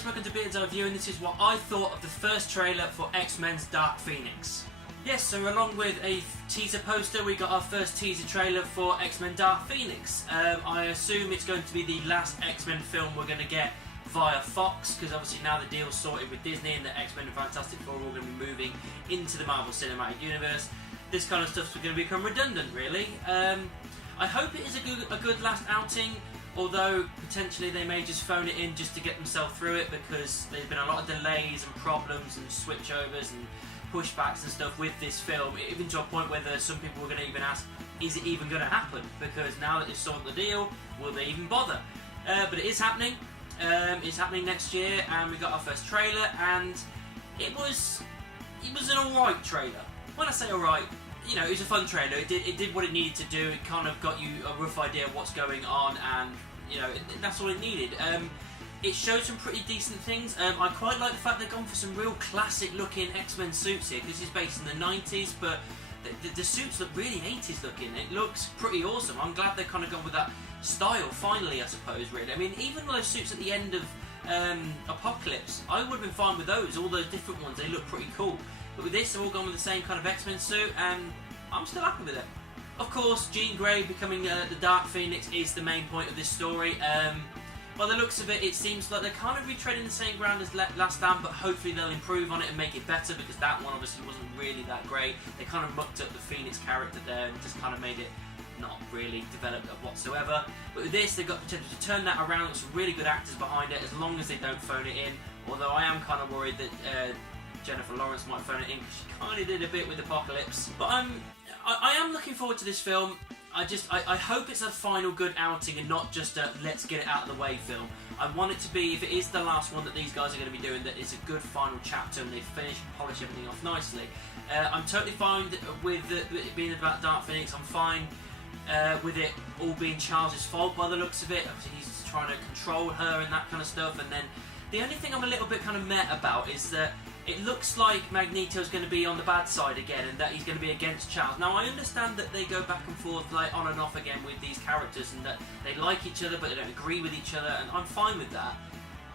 guys, welcome to Beard's Eye View, and this is what I thought of the first trailer for X-Men's Dark Phoenix. Yes, so along with a teaser poster, we got our first teaser trailer for X-Men Dark Phoenix. I assume it's going to be the last X-Men film we're going to get via Fox, because obviously now the deal's sorted with Disney and the X-Men and Fantastic Four are all going to be moving into the Marvel Cinematic Universe. This kind of stuff's going to become redundant, really. I hope it is a good last outing, although potentially they may just phone it in just to get themselves through it, because there's been a lot of delays and problems and switchovers and pushbacks and stuff with this film, even to a point where some people were going to even ask, is it even going to happen? Because now that they've sorted the deal, will they even bother? But it is happening. It's happening next year, and we got our first trailer, and it was an alright trailer. When I say alright, you know, it was a fun trailer. It did what it needed to do. It kind of got you a rough idea of what's going on, and you know, that's all it needed. It showed some pretty decent things. I quite like the fact they've gone for some real classic looking X-Men suits here, because this is based in the 90s, but the suits look really 80s looking. It looks pretty awesome. I'm glad they've kind of gone with that style finally, I suppose, really. I mean, even those suits at the end of Apocalypse, I would have been fine with those. All those different ones, they look pretty cool. But with this, they're all gone with the same kind of X-Men suit, and I'm still happy with it. Of course, Jean Grey becoming the Dark Phoenix is the main point of this story. By the looks of it, it seems like they're kind of retreading the same ground as Last Stand, but hopefully they'll improve on it and make it better, because that one obviously wasn't really that great. They kind of mucked up the Phoenix character there and just kind of made it not really developed whatsoever. But with this, they've got potential to turn that around. There's some really good actors behind it, as long as they don't phone it in. Although I am kind of worried that Jennifer Lawrence might phone it in, because she kind of did a bit with Apocalypse. But I am looking forward to this film. I hope it's a final good outing and not just a let's get it out of the way film. I want it to be, if it is the last one that these guys are going to be doing, that it's a good final chapter and they finish and polish everything off nicely. I'm totally fine with it being about Dark Phoenix. I'm fine with it all being Charles' fault by the looks of it. Obviously he's trying to control her and that kind of stuff. And then the only thing I'm a little bit kind of meh about is that it looks like Magneto's going to be on the bad side again, and that he's going to be against Charles. Now, I understand that they go back and forth, like on and off again with these characters, and that they like each other, but they don't agree with each other, and I'm fine with that.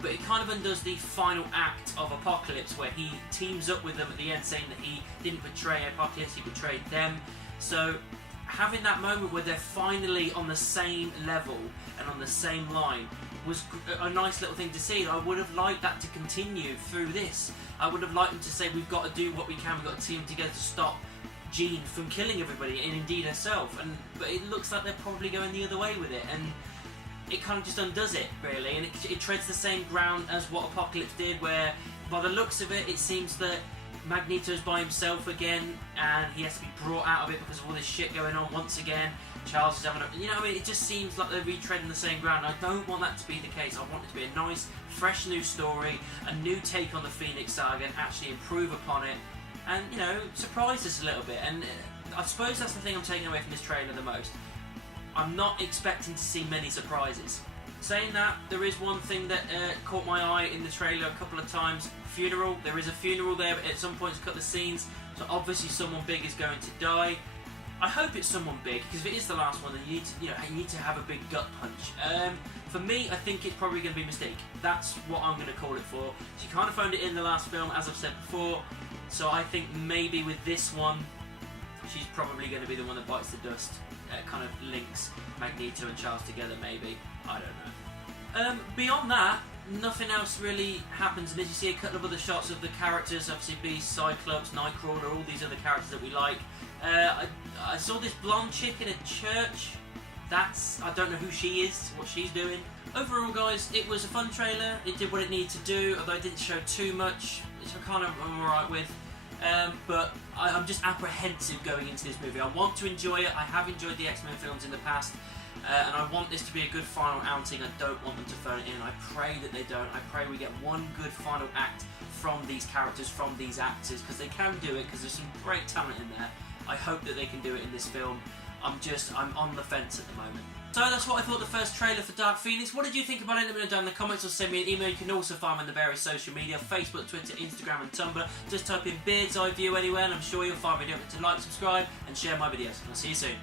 But it kind of undoes the final act of Apocalypse, where he teams up with them at the end, saying that he didn't betray Apocalypse, he betrayed them. So having that moment where they're finally on the same level and on the same line was a nice little thing to see. I would have liked that to continue through this. I would have liked them to say, we've got to do what we can, we've got to team together to stop Jean from killing everybody, and indeed herself. But it looks like they're probably going the other way with it, and it kind of just undoes it, really, and it treads the same ground as what Apocalypse did, where by the looks of it, it seems that Magneto's by himself again, and he has to be brought out of it because of all this shit going on once again. Charles is having a... You know, I mean, it just seems like they're retreading the same ground. I don't want that to be the case. I want it to be a nice, fresh new story, a new take on the Phoenix saga, and actually improve upon it, and, you know, surprise us a little bit. And I suppose that's the thing I'm taking away from this trailer the most. I'm not expecting to see many surprises. Saying that, there is one thing that caught my eye in the trailer a couple of times. Funeral. There is a funeral there, but at some point it's cut the scenes, so obviously someone big is going to die. I hope it's someone big, because if it is the last one, then you need to have a big gut punch. For me, I think it's probably going to be Mystique. That's what I'm going to call it for. She kind of phoned it in the last film, as I've said before, so I think maybe with this one, she's probably going to be the one that bites the dust. Kind of links Magneto and Charles together, maybe. I don't know. Beyond that, nothing else really happens, and as you see a couple of other shots of the characters, obviously Beast, Cyclops, Nightcrawler, all these other characters that we like. I saw this blonde chick in a church. I don't know who she is, what she's doing. Overall, guys, it was a fun trailer. It did what it needed to do, although it didn't show too much, which I'm alright with. But I'm just apprehensive going into this movie. I want to enjoy it. I have enjoyed the X-Men films in the past, and I want this to be a good final outing. I don't want them to phone it in. I pray that they don't. I pray we get one good final act from these characters, from these actors, because they can do it, because there's some great talent in there. I hope that they can do it in this film. I'm on the fence at the moment. So that's what I thought of the first trailer for Dark Phoenix. What did you think about it? Let me know down in the comments, or send me an email. You can also find me on the various social media, Facebook, Twitter, Instagram and Tumblr. Just type in Beard's Eye View anywhere, and I'm sure you'll find me. Don't forget to like, subscribe and share my videos. I'll see you soon.